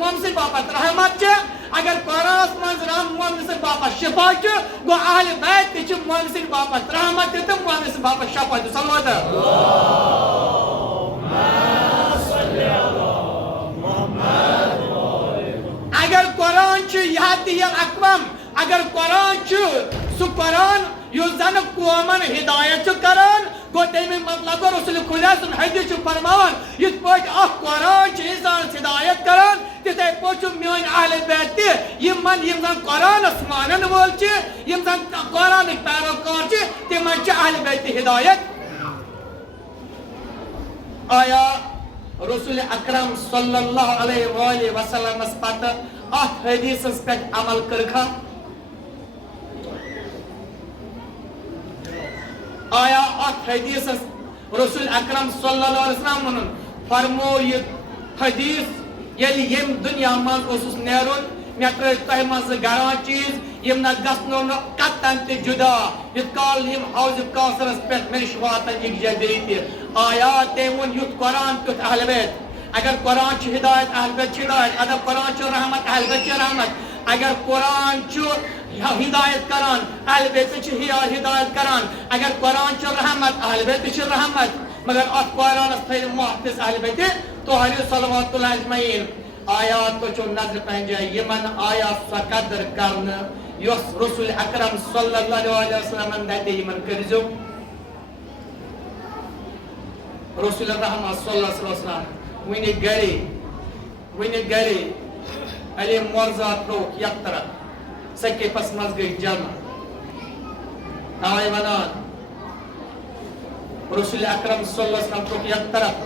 मोम से बापत रहमत च अगर कुरान मज मोम से बापत शिफा च गो अहल बैत च मोम से बापत रहमत तो मोम से बापत शफा सलवत अगर कुरान च यहदियल अकवम अगर कुरान च सु कुरान युस जन कौमन हिदायत करान गो तमें मतलब गो रसूल खुदा सुन हदीस फरमान इस पट कुरान इंसान हिदायत करान तिथे पे मोन अहल बैत यमन यम जन कुरान मानन वोल यम जन कुरान पैरोकार तिमन अहल बैत हिदायत आया रसूल अकरम सल्लल्लाहु अलैहि वसल्लम पत हदीस पे अमल करखा आया हदीस रसूल अकरम सल्लल्लाहु अलैहि वसल्लम फरमो ये हदीस यलि यम दुनिया मज नेरुन मे त्रो तह मज गरा चीज यम न गनो न कतन ते जुदा इत काल यम हौज कौसरस पे मेश वातन एक जबे आया ते वन युत कुरान तुत अहल बैत अगर कुरान च हिदायत अहल बैत हिदायत अगर कुरान च रहमत अहल बैत रहमत अगर कुरान च हिदायत करान अहल बैत च हिदायत करान अगर कुरान च रहमत अहल बैत च रहमत मगर अत कुरान थे मुहतस अहल बैत तो हरि सल्लल्लाहु अजमईन आया तो चो नजर पंजा यमन आया स कदर करन योस रसूल अकरम सल्लल्लाहु अलैहि वसल्लम दते यमन करजो रसूल रहमत सल्लल्लाहु अलैहि वसल्लम वन गरे अले मोरजा त्रोक यक तरफ सके पस मज गई जमा तवाय वनान रसूल अकरम सल्लल्लाहु अलैहि वसल्लम त्रोक यक तरफ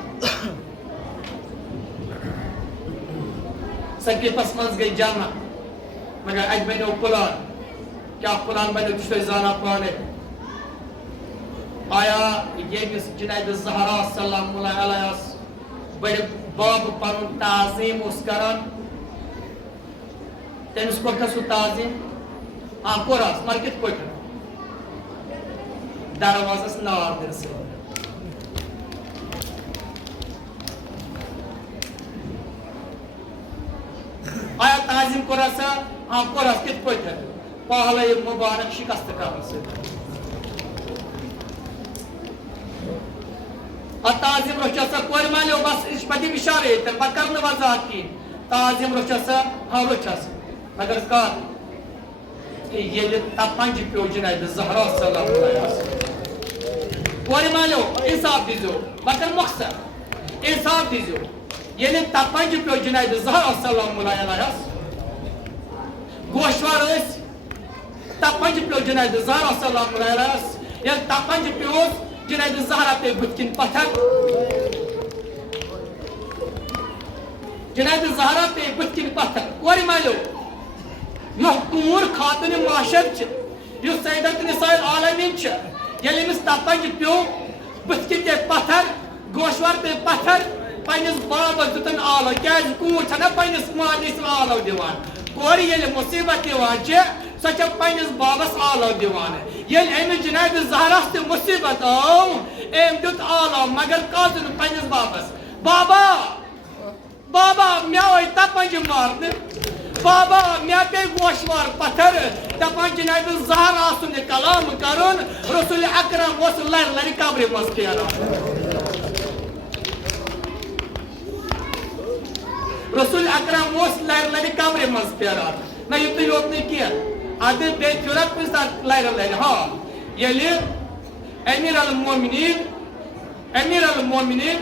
सके पस मज गई जमा मगर अज बनो प्लान क्या प्लान बनो तुझे जाना पाने आया ये जुनैद ज़हरा सल्लल्लाहु अलैहि वसल्लम बड़े बाब पन ताजीम करान तमिस कोट सह ताजीम हाँ कोर मर कित पे दरवाजस नार दिन से आया ताजीम कोर हाँ कोर कित पे पहले मुबारक शिकस्त कर ताजिम रोचा कोर मालो बस इस पति इशारे पकर न वजाहत की ताजिम रोचा हाँ रोचा मगर कर ये तपंज पे जुनैद ज़हरा सल्लल्लाहु अलैहि वसल्लम कोर मालो इंसाफ दीजो मगर मकसद इंसाफ दीजो ये तपंज पे जुनैद ज़हरा सल्लल्लाहु अलैहि वसल्लम गोशवार तपंज पे जुनैद ज़हरा सल्लल्लाहु अलैहि वसल्लम ये तपंज पे जुनैद ज़हरा पे बुतकिन पत्थर जुनैद ज़हरा पे बुतकिन पत्थर कोर मालो यो कूर खातून माशर यो सैयदत निसाइल आलमीन ये तपंज पे बुतकिन पे पत्थर गोशवार पे पत्थर पन्निस बाबस दुतन आलो क्या कूर छना पन्निस मालिस आलो दिवान कोर ये मुसीबत दिवान सो पन्निस बाबस आलो दिवान ये जुनैद ज़हरा ते मुसीबत आओ एम दुत आलो मगर काजुन पन्निस बाबस बाबा बाबा मे आई तपंज मारने बाबा मे पे गोशवार पत्थर दपान जुनैद ज़हरा सुन कलाम करुन रसूल अकरम वस लर लर कब्र मस फेरान रसूल अकरम वस लर लर कब्र मस फेरान न युत योत न किया आदे बेजुरत पे साथ लर लर हां ये अमीर अल मोमिनीन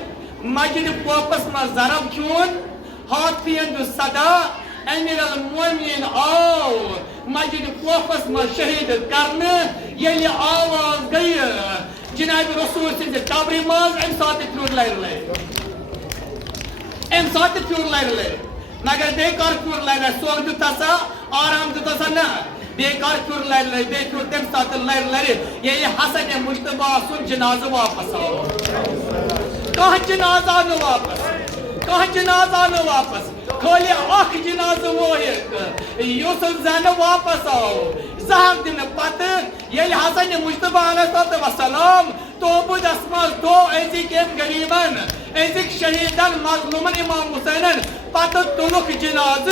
मस्जिद पोपस में जरब चून हाथ पियन सदा अमीर अल मोमिनीन आओ मस्जिद पोपस में शहीद करने ये आवाज गई जनाब रसूल से कब्र मज अम साथ फ्यूर लर अम साथ फ्यूर लर मगर बेकार फ्यूर लर सोग दुता आराम दुता ना बेकार फ्यूर लर बेफ्यूर तम साथ लर ये हसन मुश्तबा सुन जनाजा वापस आओ कह जनाजा न वापस खाली अख जनाज वोहित यूसुफ जन वापस आओ जहर दिन पत ये हसन मुश्तबा अलैहि वसल्लम तो बुदस मज दो ऐसी के गरीबन अजिक शहीदन मजलूमन इमाम हुसैनन पत तुलुक जनाज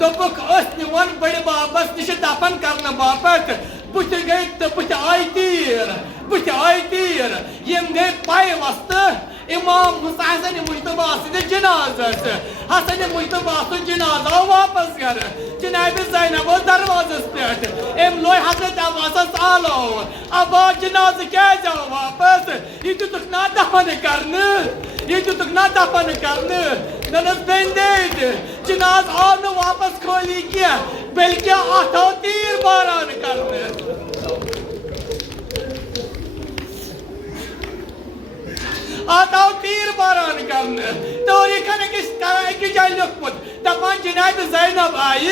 दोपुक निवन बड़ बाबस निश दफन करने बापत बुथ गई तो बुथ आई तीर यम गई पाए वस्त इमाम हसन मुश्तबा जनाज हसन मुश्तबा जनाजा वापस घर जनाब ज़ैनब दरवाजस पे एम लोय हजरत अब्बास आलो अब्बा जनाज क्या जाओ वापस ये तुक ना दफन करने ननस बेंदेद जनाज आओ न वापस खोली क्या बल्कि आठो तीर बारान करने आता तीर बारान करने तो ये जाय लोकपुत दपान जनाब ज़ैनब आई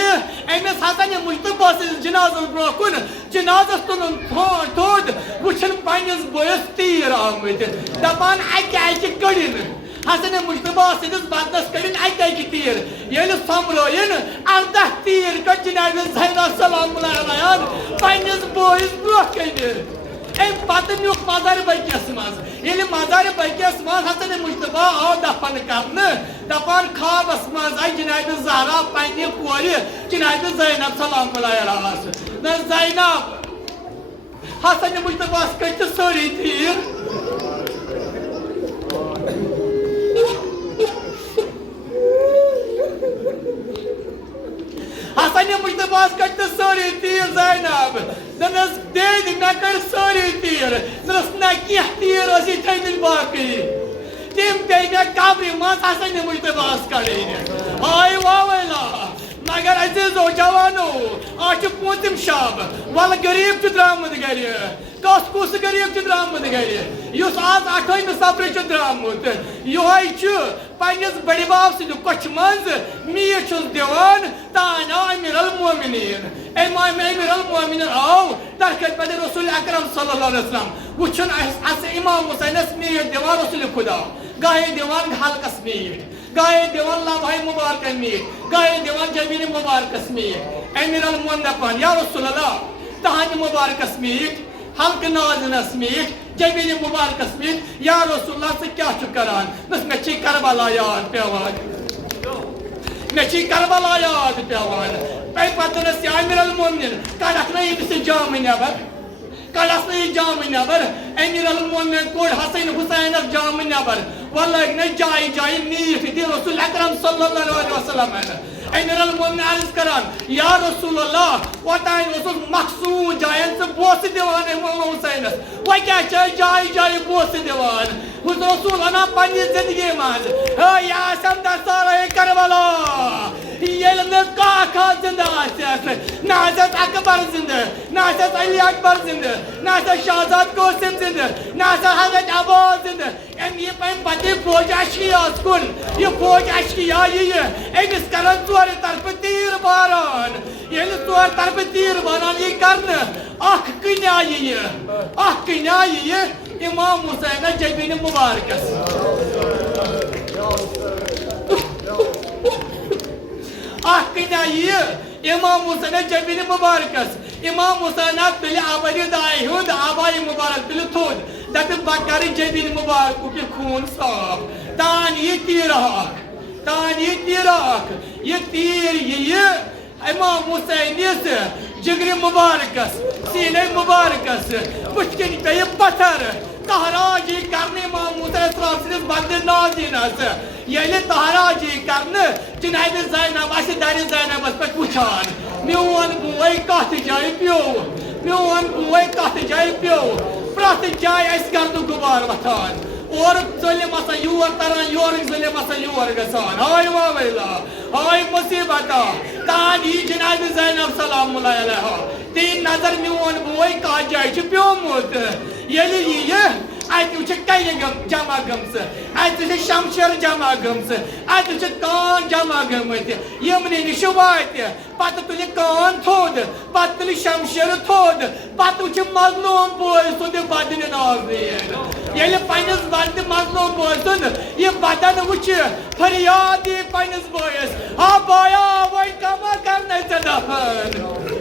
अमिस हसन मुश्तबा जनाज ब्रोकुन जनाज तुलन थोद वुचन पन्निस बोयस तीर आमत दपान अकि कड़िन हसन मुश्तबा बदनस कड़िन अकि तीर ये समरोन 18 तीर कड़ जनाब ज़ैनब सलाम पन्निस बोयस ब्रो कन अम पत नुक मजार बकिस मज मजार बकिस मज हसन मुश्तबा आओ दफन कर दपान खाबस मज आई जनाब ज़हरा पन्ने कोर जनाब ज़ैनब सलाम न ज़ैनब हसन मुश्तबा कट सारी तीर हसन मुश्तबा कट सारी तीर ज़ैनब नस दे मे कर सारी तीर नस न कह तीर थन बाकी तम पे मे कब्र मज हसन मुश्तबा कड़ आय वावला मगर अजीजो जवानो आज पूतम शब वल गरीब द्रामुत गर कस गरीब द्रामुत गर आज 8 सब्र द्रामुत ये पन्निस बड़ बाब सद कछ मज मीट दिवान तान अमीर अलमोमिनीन अमीर अलमोमिनीन आव तरकत पे रसूल अकरम सल्लल्लाहु अलैहि वसल्लम वुचन इमाम हुसैनस मीट दिवान रसूल खुदा गाय दिवान हल्कस मीट गाय दिवान लाभाई मुबारक मीट गाय दिवान जबीन मुबारकस मीट अमीर अलमोमिन दपान या रसूल अल्लाह तहन मुबारकस मीट हल्क नाजनस मीट जबीन मुबारकस मीट या रसूल से क्या करान बस मे करबला याद पेवान मे करबला याद पेवान पे अमीर अलमोमिन कड़क न जाम नबर कड़स न जाम नबर अमीर अलमोमिन कोड़ हसन हुसैन जाम नबर वह लग न जाय जाय मीट दी रसूल अकरम सल्लल्लाहु अलैहि वसल्लम अमीर अलमोमिन अर्ज करान या रसूल अल्लाह वतान मखसूस जायन से बोस दिवान इमाम हुसैन वह क्या जाय जाय बोस दिवान रसूल अना पन्नी जिंदगी मज या सम दसारे करबला ये का जिंदा ना अकबर जिंद ना अली अकबर जिंद ना शाहजाद कोसिम जिंद ना हजरत अब्बास जिंद ये पति फौज अशकियास कुन ये फौज अशकिया ये अमिस कर चोर तरफ तीर बारान ये चोर तरफ तीर बारान ये कर कन्या ये इमाम हुसैन जबीन मुबारकस कन्या ये इमाम हुसैन जबीन मुबारकस इमाम हुसैन तुल आबरी दाय हुद आबाई मुबारक तुल थोद दप बकर जबीन मुबारक के खून साफ तान ये तीर ये तीर ये इमाम हुसैन जिगर मुबारकस सीने मुबारकस पुष्किन पे पत्थर तहराजी करने इमाम हुसैन बंद नाजीनस ये तहराजी करने जनाब ज़ैनब दर ज़ैनबस पे वुचान मोन बोय कत जाय प्यो मोन बोय कत जाय प्यो प्रत जाय गर्द गुबार वथान और जुल्म योर तरह योर जुल्म योर गसान हाय वावैला हाय मुसीबत तान यी जनाब ज़ैनब सलाम अलैहा तीन नजर मोन बोय कत जाय प्योमुत ये अत कल जमा गम अत शमशर जमा गम अत कान जमा गमत यमने नश वात पत तुल कान थोद पत तुल शमशर थोद पत वुच मजलूम बोय सुंद बदन नाज़रीन ये पन्निस बंद मजलूम बोय सुंद ये बदन वुच फरियाद दी पन्निस बोयस हा बाया वही कमा करने दफन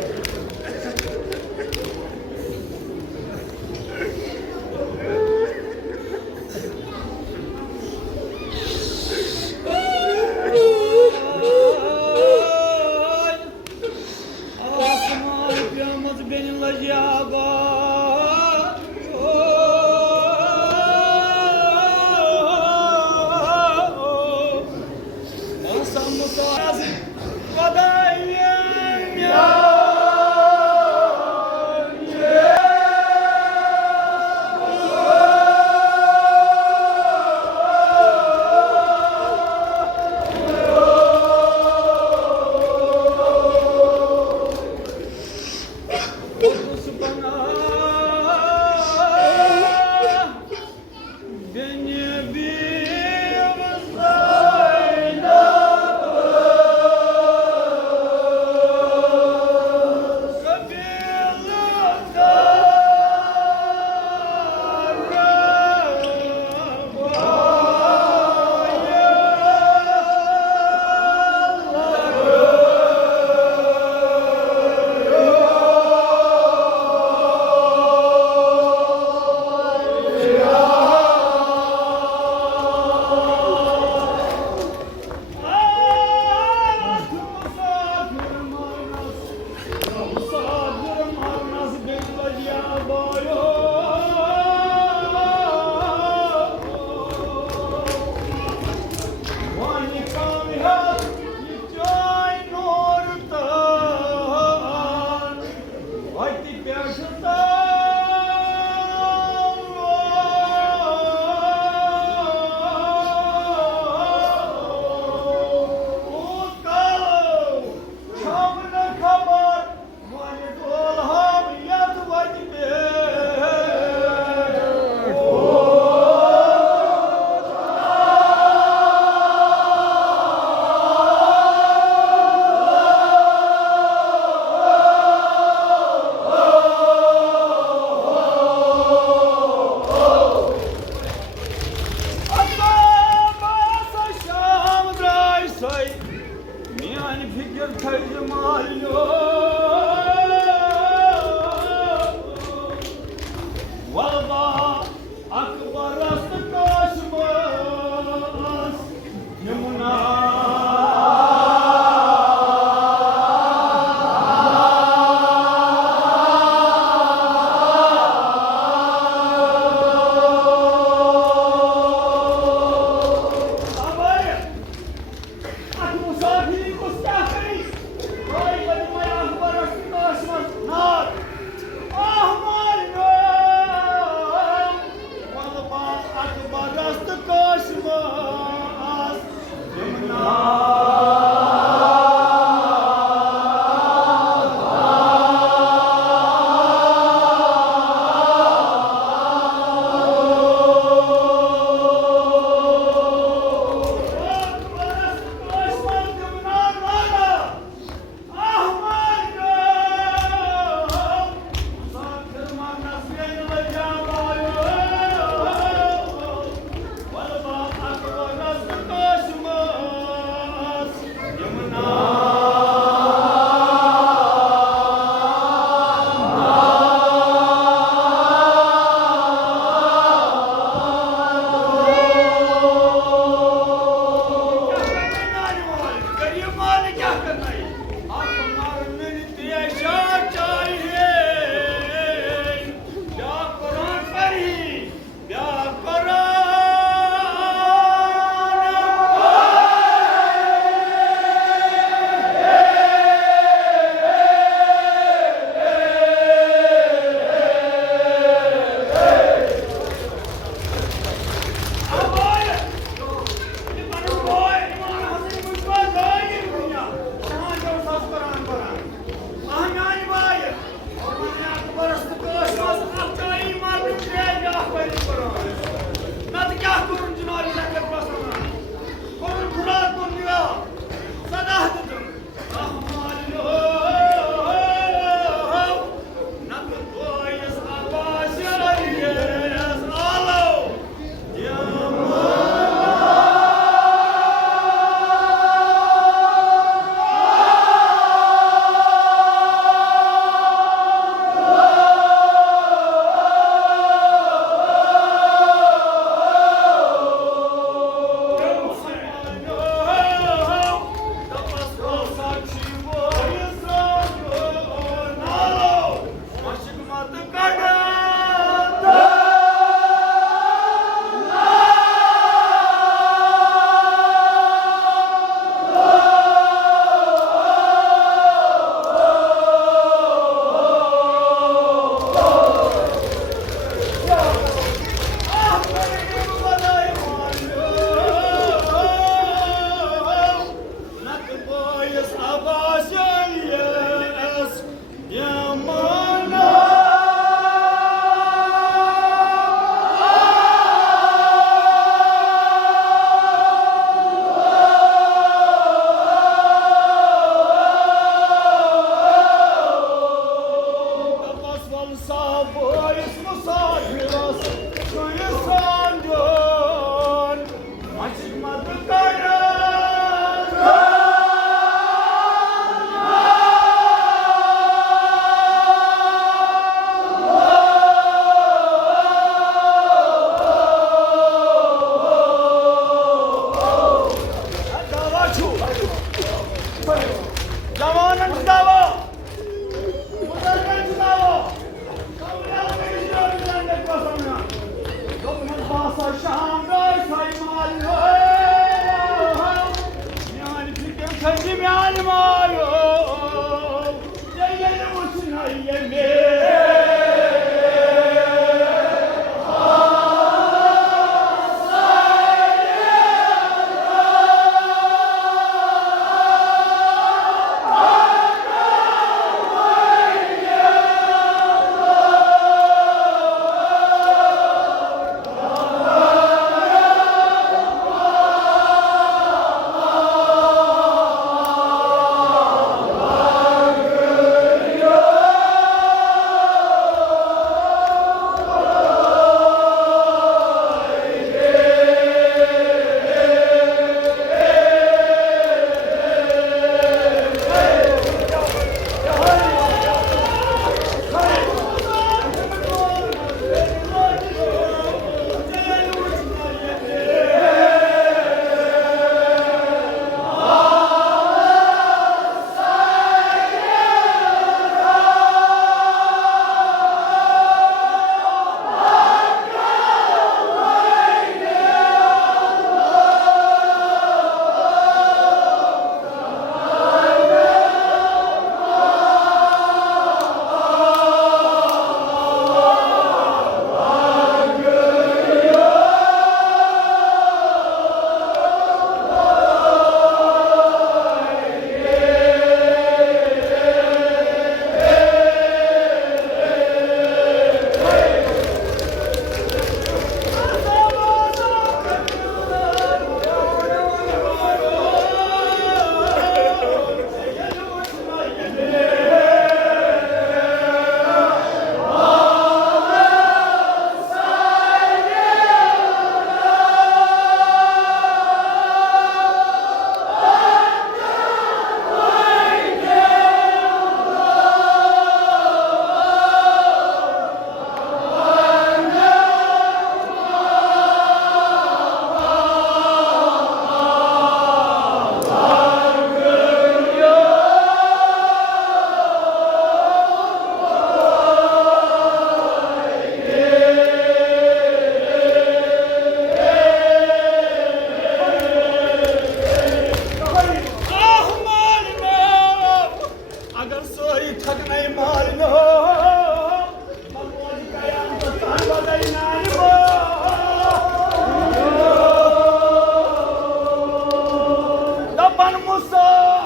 Musa